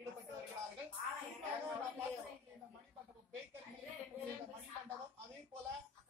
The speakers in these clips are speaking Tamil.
ஈடுபட்டு வருகிறார்கள். இந்த மணிமண்டபம் பேக்கர் இந்த மணிமண்டபம் அதே போல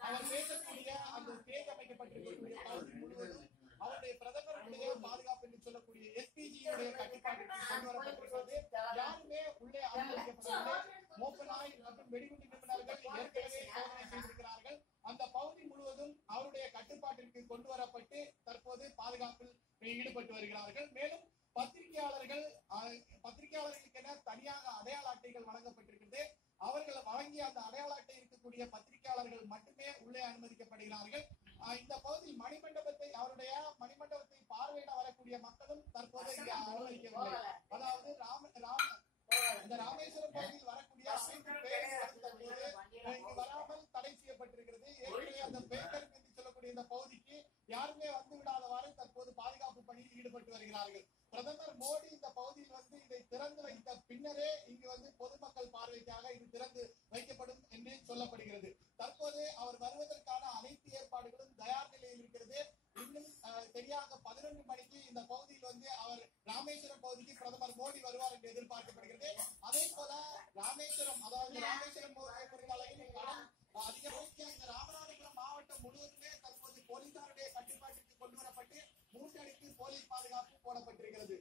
அவர் பேசக்கூடிய அந்த ஸ்டேஜ் அமைக்கப்பட்டிருக்கக்கூடிய பகுதி முழுவதும் அவருடைய பிரதமருடைய பாதுகாப்பு என்று சொல்லக்கூடிய எஸ்பிஜியுடைய கட்டுப்பாட்டிற்கு கொண்டு வரப்பட்டிருக்கிறது. யாருமே உள்ளே அனுமதிக்கப்படவில்லை. மோப்ப நாய் மற்றும் வெடிகுண்டு நிபுணர்கள் ஏற்கனவே சோதனை செய்திருக்கிறார்கள். அந்த பகுதி முழுவதும் அவருடைய கட்டுப்பாட்டிற்கு கொண்டு வரப்பட்டு தற்போது பாதுகாப்பில் ஈடுபட்டு வருகிறார்கள். மேலும் பத்திரிகையாளர்களுக்கென தனியாக அடையாள அட்டைகள் வழங்கப்பட்டிருக்கிறது. அவர்கள் வழங்கிய அந்த அடையாள அட்டை இருக்கக்கூடிய பத்திரிகையாளர்கள் மட்டுமே உள்ளே அனுமதிக்கப்படுகிறார்கள். இந்த பகுதியில் அவருடைய மணிமண்டபத்தை பார்வையிட வரக்கூடிய மக்களும் தற்போது இங்கே அனுமதிக்கவில்லை. அதாவது இந்த ராமேஸ்வரம் பகுதியில் வரக்கூடிய அனைத்து பேருந்துகளும் தற்போது இங்கு வராமல் தடை செய்யப்பட்டிருக்கிறது. ஏற்கனவே அந்த பேக்கர் என்று சொல்லக்கூடிய இந்த பகுதிக்கு யாருமே வந்து விடாதவாறு தற்போது பாதுகாப்பு பணியில் ஈடுபட்டு வருகிறார்கள். பிரதமர் மோடி இந்த பகுதியில் இதை திறந்து வைத்த பின்னரே இங்கு பொதுமக்கள் பார்வைக்காக இது திறந்து வைக்கப்படும் என்று சொல்லப்படுகிறது. தற்போது அவர் வருவதற்கான அனைத்து ஏற்பாடுகளும் தயார் நிலையில் இருக்கிறது. இன்னும் சரியாக 11 மணிக்கு இந்த பகுதியில் அவர் ராமேஸ்வரம் பகுதிக்கு பிரதமர் மோடி வருவார் என்று எதிர்பார்க்கப்படுகிறது. அதே போல ராமேஸ்வரம் பொறுத்தளவில் அதிகபட்ச இந்த ராமநாதபுரம் மாவட்டம் முழுவதுமே தற்போது போலீசாருடைய கட்டுப்பாட்டிற்கு கொண்டு வரப்பட்டு 3 அடுக்கு போலீஸ் பாதுகாப்பு போடப்பட்டிருக்கிறது.